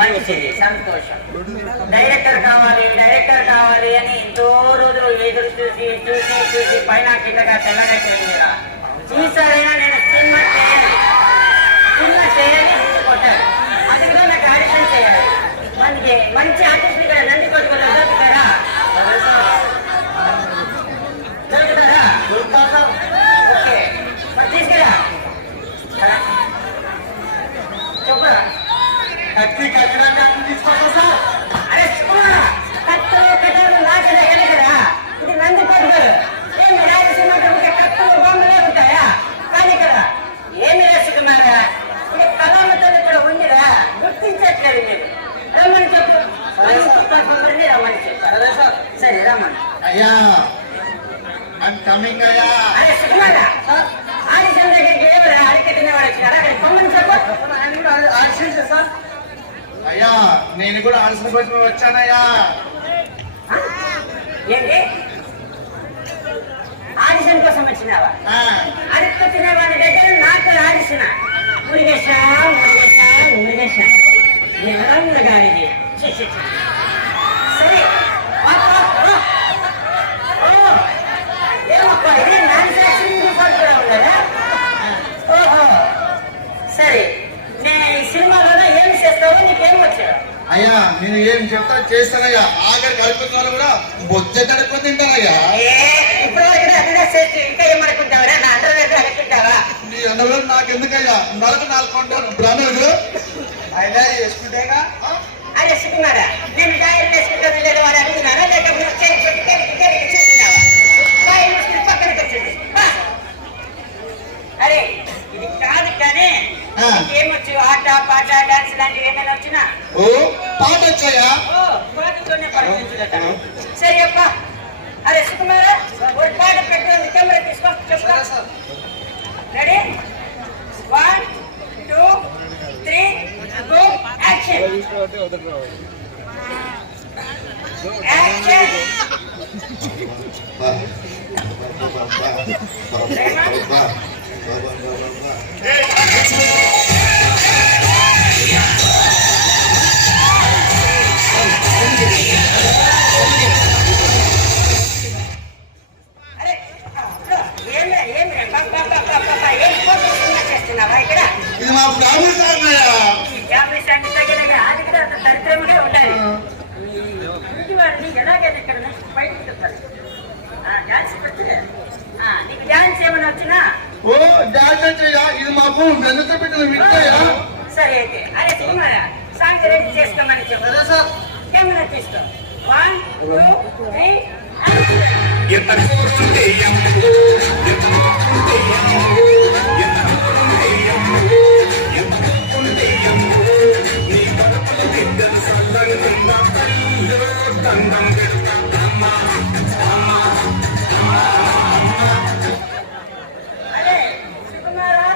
మంచిది, సంతోషం. డైరెక్టర్ కావాలి అని ఎంతో రోజులు ఎదురు చూసి చూసి చూసి పైన కిందగా తెల్లగా చేయండిరా. ఈసారైనా నేను సినిమా చేయాలి కొట్టాలి. అది కూడా నాకు ఆడిషన్ చేయాలి. మనకి మంచి ఆర్టిస్ట్ ఇక్కడ నంది కొట్టుకోవడం దొరుకుతారా? ఓకే, తీసుకురా. చెప్పరా? అరే కత్తులు కట్టలు నాశన కదా. ఇది నంది కొట్టుకోరు. ఏమి రాజసీమ కత్తులు బాంబులే ఉంటాయా? కానీ కదా ఏమి వేసుకున్నారా? ఇది కళామతో ఇక్కడ ఉందిరా, గుర్తించట్లేదు మీరు. రమ్మని చెప్పు, రమ్మని చెప్పు. సరే రమ్మని. అయ్యా అరే సుకుమారా, ఆడిషన్ దగ్గరికి ఏమరా అడిగి తినేవాడు వచ్చినారా? అక్కడ పొమ్మని చెప్పు. అయ్యా నేను కూడా ఆడిషన్ కోసం వచ్చానయ్యా. ఏంటి ఆడిషన్ కోసం వచ్చినావా? అడుగు తినేవాడి దగ్గర నాకు ఆడిషన్. మురిగేశా ఎవరన్నగా ఇది? సరే ఏమప్పా ఇది మ్యానుఫ్యాక్చరింగ్ రిపోర్ట్ కూడా ఉన్నదా? ఓహో సరే, నేను ఈ సినిమాలో ఏమి చేస్తావో నీకేం వచ్చాడు? అయ్యా నేను ఏం చెప్తా చేస్తానయ్యా. ఆఖరి కలుపుతున్నారు కూడా బొచ్చ తడుకొని తింటానయ్యా. ఇప్పుడు వరకు అక్కడ చేసి ఇంకా ఏం అనుకుంటావరా? నా అందరి దగ్గర అనుకుంటావా? నీ అన్నవారు నాకెందుకయ్యా? 4 కొంటాను బ్రాహ్మణుడు అయినా వేసుకుంటేగా. అదే సుకుమారా, నేను డైరీ వేసుకుంటాను లేదు వాడు అడుగుతున్నారా? లేక చూస్తున్నావా? పక్కనకి వచ్చింది. అరే ఇది కాదు కానీ ఏమొచ్చు? ఆట పాట డాన్స్ లాంటివి ఏమైనా వచ్చినా? ఓ పాట వచ్చాయా? పాటతోనే పరిగణించుదట. సరే అప్ప. అరే సుకుమారా, ఒక పాట పెట్టుకుంది. కెమెరా తీసుకో. రెడీ? 1 2 3 గో. యాక్షన్. యాక్షన్. ఇది మా ప్రామిస్ అన్నయ్యా. దరిద్రముగా ఉండాలి. ఇంటి వాడిని ఎలాగైనా ఇక్కడ బయటకు చెప్పాలి. డాన్స్ పెట్టలే. నీకు డాన్స్ ఏమైనా వచ్చినా? ఓ డాన్స్ వచ్చాయా? ఇది మాకు వెనుక పెట్టిన వింటాయా? సరే అయితే. అరే సుకుమారా, సాంగ్ రెడీ చేసుకోమని చెప్పు. కెమెరా తీసుకో. 1 2 3 అరే సుకుమారా,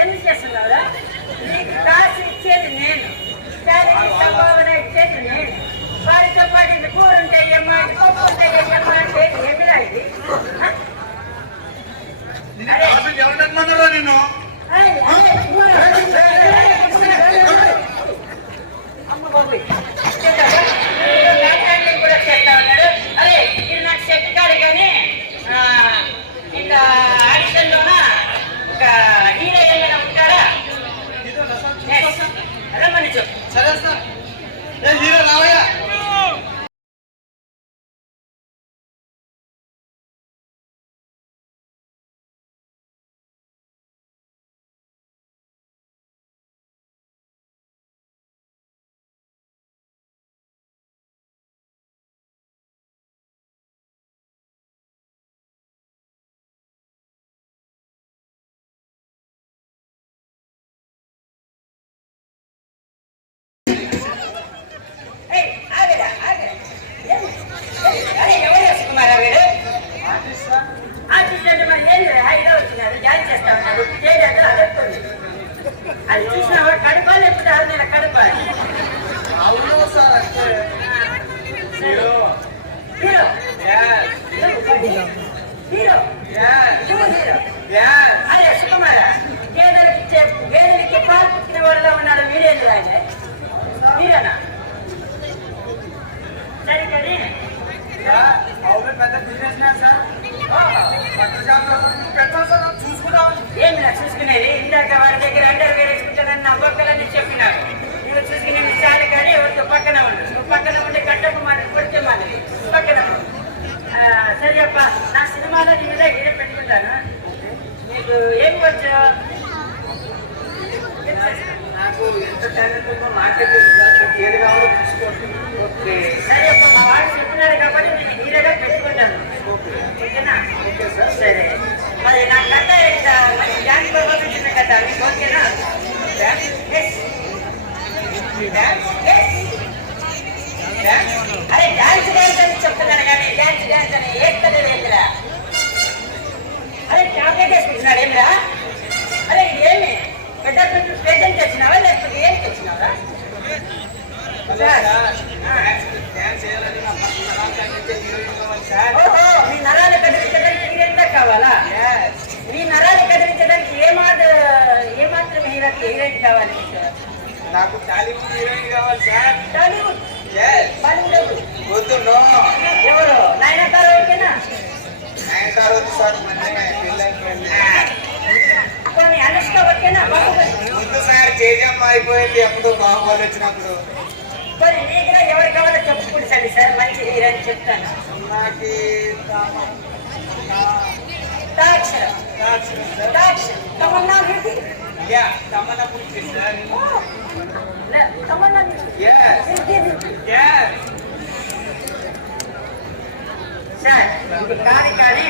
ఏం చేస్తున్నావురా? నీకు కాసు ఇచ్చేది నేను, శారీరక సంభావన ఇచ్చేది నేను. వారితో పాటు ఇది కూర ఉంటాయి అమ్మా, ఇది పప్పు ఉంటాయి అమ్మా అంటే ఏమిరా ఇది? ఎవరన్నారో నిన్ను? అమ్మ బాబు కూడా చేస్తా ఉన్నాడు. అరే ఇది నాకు సెట్ కాదు కానీ ఇంకా ఆడిషన్ లోన ఒక హీరో ఏమైనా ఉంటారా? రమ్మని చెప్పు. సరే సార్. హీరో రావయ్యా. అది చూసినావా? కడుపా లేకపోతే అది నేను కడుపా? అవును sir. Hero hero hero hero. అరే సుకుమార, గేదెలకి పాలు పుట్టిన వచ్చాక వారి దగ్గర అండర్ వేరేసుకుంటానని నా బొక్కలన్నీ చెప్పినారు. నువ్వు చూసి నేను చాలు కానీ వద్దు పక్కన ఉండు. నువ్వు పక్కన ఉండి కట్టకు మాది కొడితే మాది పక్కన ఉండు. సరే అప్ప, నా సినిమాలో నీ మీద గిరి పెట్టుకుంటాను. నీకు ఏం వచ్చు? నాకు ఎంత టాలెంట్ ఉందో నాకే ఏది కావాలో తీసుకోండి. ఓకే సరే అప్ప, మా వాడు చెప్తున్నాడు కాబట్టి నేను హీరోగా పెట్టుకుంటాను. ఓకేనా? Okay sir. సరే మరి నా కథ మంచి డ్యాన్స్ పర్ఫార్మెన్స్ ఉన్న కథ మీకు ఓకేనా? డ్యాన్స్ అరే డ్యాన్స్ డ్యాన్స్ అని చెప్తున్నాను కానీ డ్యాన్స్ డ్యాన్స్ అని ఏక్కడే లేదురా. అరే ట్యాబ్లెట్ వేసుకుంటున్నాడు ఏమిరా? అరే ఏమి పెద్ద ప్రెజెంట్ తెచ్చినావా లేకపోతే ఏం తెచ్చినావా? ఓహో, మీ నరాలు కదిలించడానికి హీరోయిన్ కావాలా? మీ నరాలు కదిలించడానికి ఏమాత్రం హీరోయిన్ కావాలి మీకు? నాకు టాలీవుడ్ హీరోయిన్ కావాలి సార్. టాలీవుడ్ బాలీవుడ్ వద్దు నో. ఎవరు? నయనతార ఓకేనా? నయనతార వద్దు సార్. పెళ్ళి కొన్ని అనుష్క ఓకేనా? బాహుబలి వద్దు సార్. జేజమ్మ అయిపోయింది అప్పుడు బాహుబలి వచ్చినప్పుడు. మరి మీకు ఎవరు కావాలో చెప్పుకుంటు సరే సార్, మంచి హీరోయిన్ చెప్తాను. నాకు దాక్షరం తమన్నా రెడ్డి. తమన్నా పుట్టి సార్. తమన్నా సార్ ఇది కానీ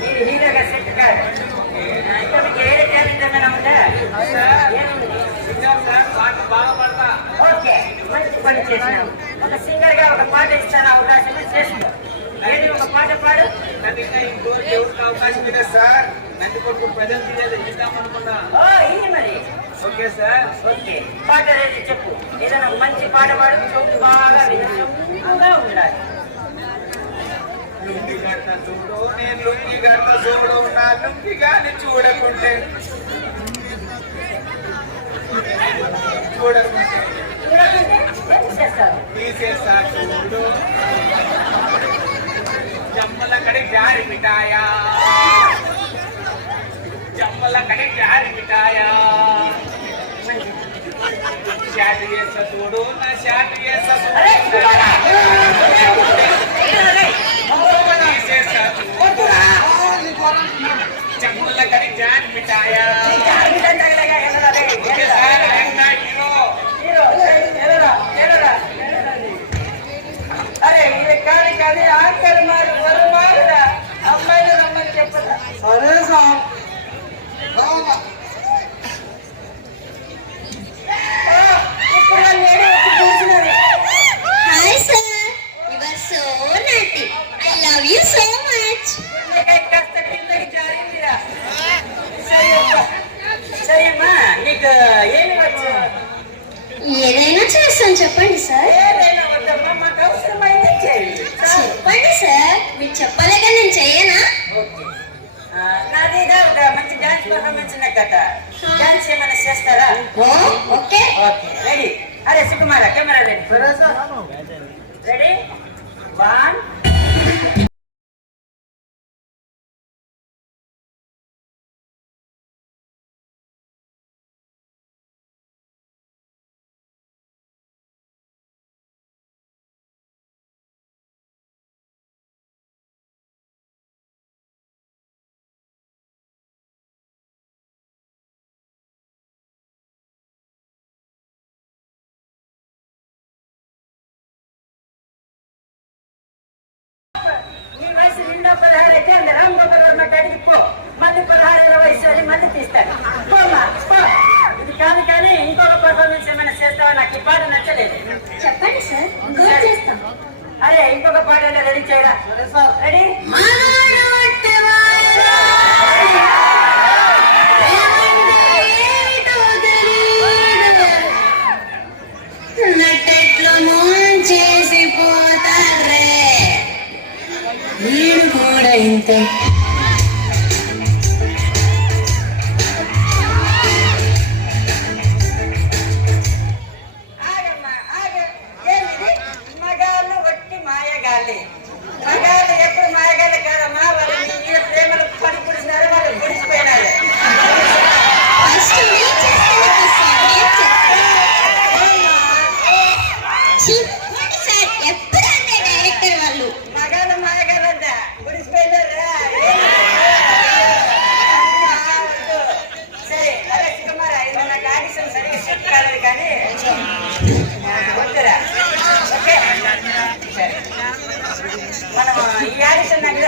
మీరు హీరోగా సెట్ కాదు. ఇంకా మీకు ఏ టాలెంట్ ఏమైనా ఉందా? ఏముంది? పాట బాగా పడతా. ఓకే, మంచి పని చేసినావు. ఒక సింగర్ గా ఒక పాట ఇస్తాను, అవకాశం చేసుకో. ఏది ఒక పాట పాడు. నాకు ఇంకా ఇంకోరికి ఎవరికి అవకాశం లేదు సార్. నంది కొడుకు ప్రజలు తీయాలి ఇద్దామనుకున్నా. ఓ ఇది మరి ఓకే సార్. ఓకే, పాట రేపు చెప్పు. ఏదైనా మంచి పాట పాడు, చోటు బాగా వినసంగా ఉండాలి. లుంగి కడతా చూడు, నేను లుంగి కడతా చూడు, నా లుంగి గాని చూడకుంటే చూడకుంటే ఏం చేస్తారు? తీసేస్తా చూడు. జమ్మల కడి జారి మిఠాయా, జమ్మల కడి జారి మిఠాయా. షాట్ చేస్తా చూడు, నా షాట్ చేస్తా అరే చూడు. చూడాలా? తీసేస్తా చూడు. జమ్మల కడి జారి మిఠాయా. Okay sir. ఆయన హీరో. అరే ఇది కానీ ఆఖరి మారు మారురా అమ్మాయిలు రమ్మని చెప్పదా? సరే సార్. ఇప్పుడు నన్ను ఏడే వచ్చి కూర్చున్నది. Hi sir, you are so naughty. I love you so much. కాస్త కిందకి జారిందిరా. సరేమ్మా, నీకు ఏమి వచ్చు? ఏదైనా చేస్తాను చెప్పండి సార్. ఏదైనా వద్దమ్మా, మాకు అవసరమైతే చేయి. చెప్పండి సార్, మీరు చెప్పలేక నేను చెయ్యనా? ఓకే, నాది ఒక మంచి డాన్స్ పర్ఫార్మెన్స్ ఉన్న కథ. డాన్స్ ఏమైనా చేస్తారా? ఓకే. Okay ready. అరే సుకుమార కెమెరా రెడీ. రెడీ 1 నీ వయసు నిండా 16 అయితే అంత రామ్ గోపాల్ వర్మ కాడికి పో. మళ్ళీ 16 వయసు అని మళ్ళీ తీస్తాడు. పోమ్మా పో. ఇది కాదు కానీ ఇంకొక పర్ఫార్మెన్స్ ఏమైనా చేస్తావా? నాకు ఈ పాట నచ్చలేదు. చెప్పండి సార్, ఇంకో చేస్తాం. అరే ఇంకొక పాట రెడీ చేయరా. రెడీ నట్టెట్లో ముంచేసి పోతారే, నేను కూడా ఇంతే. ఆగమ్మా ఆగ. ఏమిది? మగాళ్ళు ఒట్టి మాయగాళ్ళే. మగాళ్ళు ఎప్పుడు మాయగాళ్ళే కాదమ్మా.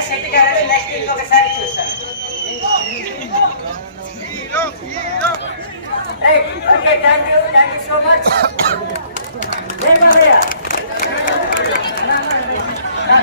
సెట్ కాదని నెక్స్ట్ ఇంకొకసారి చూస్తాను. Okay, thank you so much.